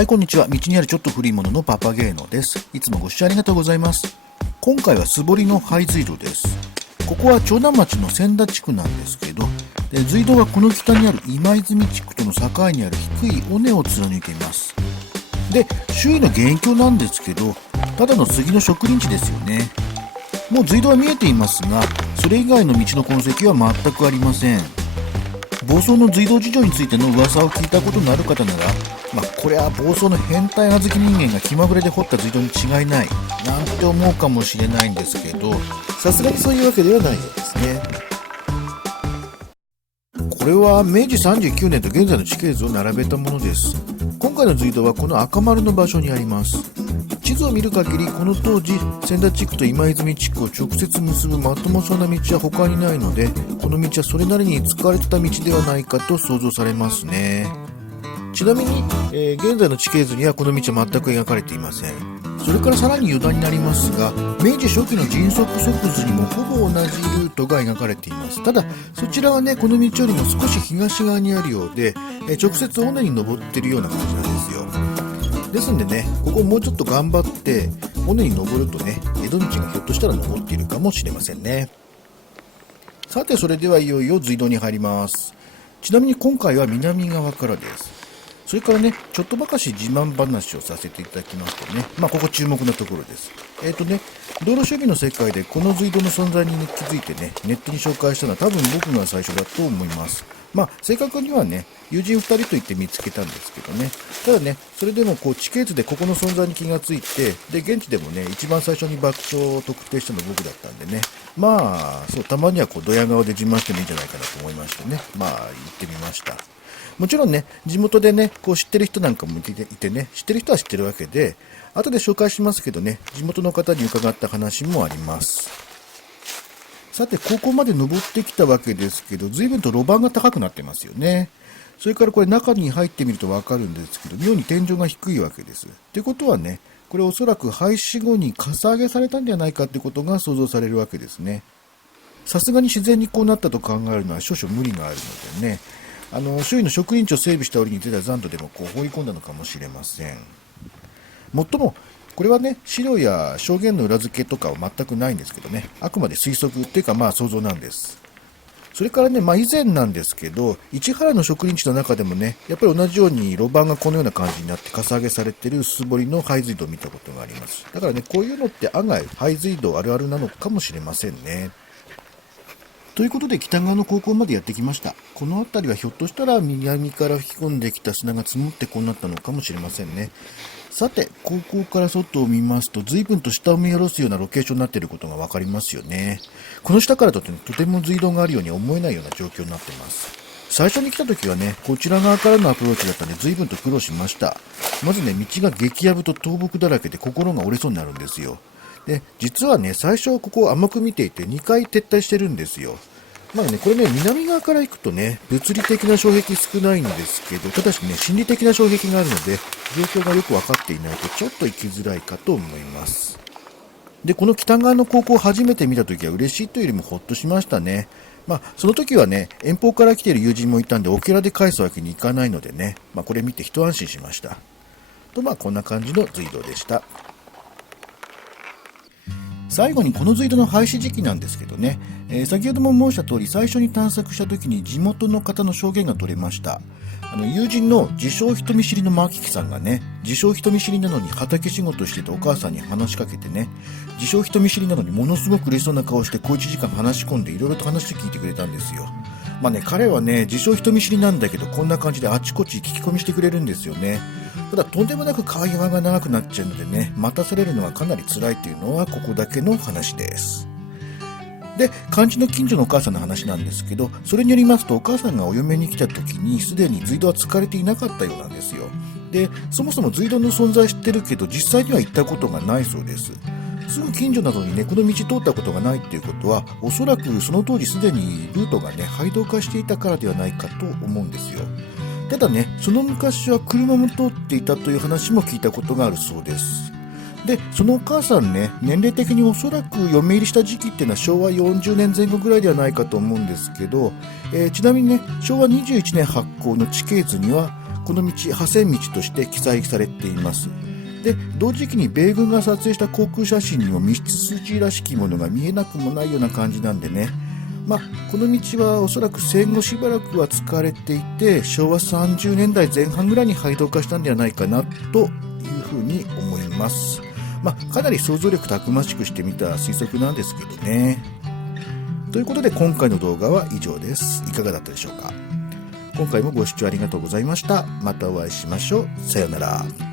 はい、こんにちは。道にあるちょっと古いもののパパ芸能です。いつもご視聴ありがとうございます。今回は素堀の廃水路です。ここは長南町の千田地区なんですけど、水道はこの北にある今泉地区との境にある低い尾根を貫いています。で、周囲の元凶なんですけど、ただの杉の植林地ですよね。もう水道は見えていますが、それ以外の道の痕跡は全くありません。房総の水道事情についての噂を聞いたことのある方なら、これは房総の変態あずき人間が気まぐれで掘った水道に違いないなんて思うかもしれないんですけど、さすがにそういうわけではないようですね。これは明治39年と現在の地形図を並べたものです。今回の水道はこの赤丸の場所にあります。地図を見る限り、この当時千田地区と今泉地区を直接結ぶまともそうな道は他にないので、この道はそれなりに使われてた道ではないかと想像されますね。ちなみに、現在の地形図にはこの道は全く描かれていません。それからさらに余談になりますが、明治初期の迅速即図にもほぼ同じルートが描かれています。ただそちらはね、この道よりも少し東側にあるようで、直接尾根に登っているような感じなんですよ。ですんでね、ここもうちょっと頑張って尾根に登るとね、江戸道がひょっとしたら登っているかもしれませんね。さて、それではいよいよ隧道に入ります。ちなみに今回は南側からです。それからね、ちょっとばかし自慢話をさせていただきますとね、ここ注目のところです。道路守備の世界でこの隧道の存在に気づいてね、ネットに紹介したのは多分僕が最初だと思います。正確にはね、友人2人と言って見つけたんですけどね。ただね、それでも地形図でここの存在に気がついて、で、現地でもね、一番最初に爆笑を特定したの僕だったんでね。そう、たまにはドヤ顔で自慢してもいいんじゃないかなと思いましてね。言ってみました。もちろんね、地元でね、知ってる人なんかもいてね、知ってる人は知ってるわけで、後で紹介しますけどね、地元の方に伺った話もあります。さて、ここまで登ってきたわけですけど、随分と路盤が高くなってますよね。それからこれ中に入ってみるとわかるんですけど、妙に天井が低いわけです。ということはね、これおそらく廃止後にかさ上げされたんじゃないかってことが想像されるわけですね。さすがに自然にこうなったと考えるのは少々無理があるのでね、周囲の植林地を整備した折に出た残土でも放り込んだのかもしれません。もっとも、これはね、資料や証言の裏付けとかは全くないんですけどね、あくまで推測っていうか想像なんです。それからね、以前なんですけど、市原の植林地の中でもね、やっぱり同じように路盤がこのような感じになってかさ上げされている素堀の廃水道を見たことがあります。だからね、こういうのって案外廃水道あるあるなのかもしれませんね。ということで北側の高校までやってきました。この辺りはひょっとしたら南から吹き込んできた砂が積もってこうなったのかもしれませんね。さて、高校から外を見ますと随分と下を見下ろすようなロケーションになっていることがわかりますよね。この下からだと、とても水道があるように思えないような状況になっています。最初に来た時はね、こちら側からのアプローチだったので随分と苦労しました。まずね、道が激ヤブと倒木だらけで心が折れそうになるんですよ。で、実はね、最初ここを甘く見ていて2回撤退してるんですよ。これね、南側から行くとね、物理的な障壁少ないんですけど、ただしね、心理的な障壁があるので、状況がよく分かっていないとちょっと行きづらいかと思います。で、この北側の高校を初めて見たときは嬉しいというよりもほっとしましたね。その時はね、遠方から来ている友人もいたんで、オケラで返すわけにいかないのでね、これ見て一安心しました。と、こんな感じの隧道でした。最後にこの隧道の廃止時期なんですけどね、先ほども申した通り最初に探索した時に地元の方の証言が取れました。友人の自称人見知りのマキキさんがね、自称人見知りなのに畑仕事してたお母さんに話しかけてね、自称人見知りなのにものすごく嬉しそうな顔して小1時間話し込んでいろいろと話して聞いてくれたんですよ。彼はね、自称人見知りなんだけどこんな感じであちこち聞き込みしてくれるんですよね。ただとんでもなく会話が長くなっちゃうのでね、待たされるのはかなり辛いというのはここだけの話です。で、肝心の近所のお母さんの話なんですけど、それによりますとお母さんがお嫁に来た時にすでに隧道は使われていなかったようなんですよ。で、そもそも隧道の存在知ってるけど実際には行ったことがないそうです。すぐ近所などにね、この道通ったことがないっていうことは、おそらくその当時すでにルートがね、廃道化していたからではないかと思うんですよ。ただね、その昔は車も通っていたという話も聞いたことがあるそうです。で、そのお母さんね、年齢的におそらく嫁入りした時期っていうのは昭和40年前後ぐらいではないかと思うんですけど、ちなみにね、昭和21年発行の地形図には、この道破線道として記載されています。で、同時期に米軍が撮影した航空写真にも密室筋らしきものが見えなくもないような感じなんでね、この道はおそらく戦後しばらくは使われていて、昭和30年代前半ぐらいに廃道化したんではないかなというふうに思います。かなり想像力たくましくしてみた推測なんですけどね。ということで今回の動画は以上です。いかがだったでしょうか。今回もご視聴ありがとうございました。またお会いしましょう。さようなら。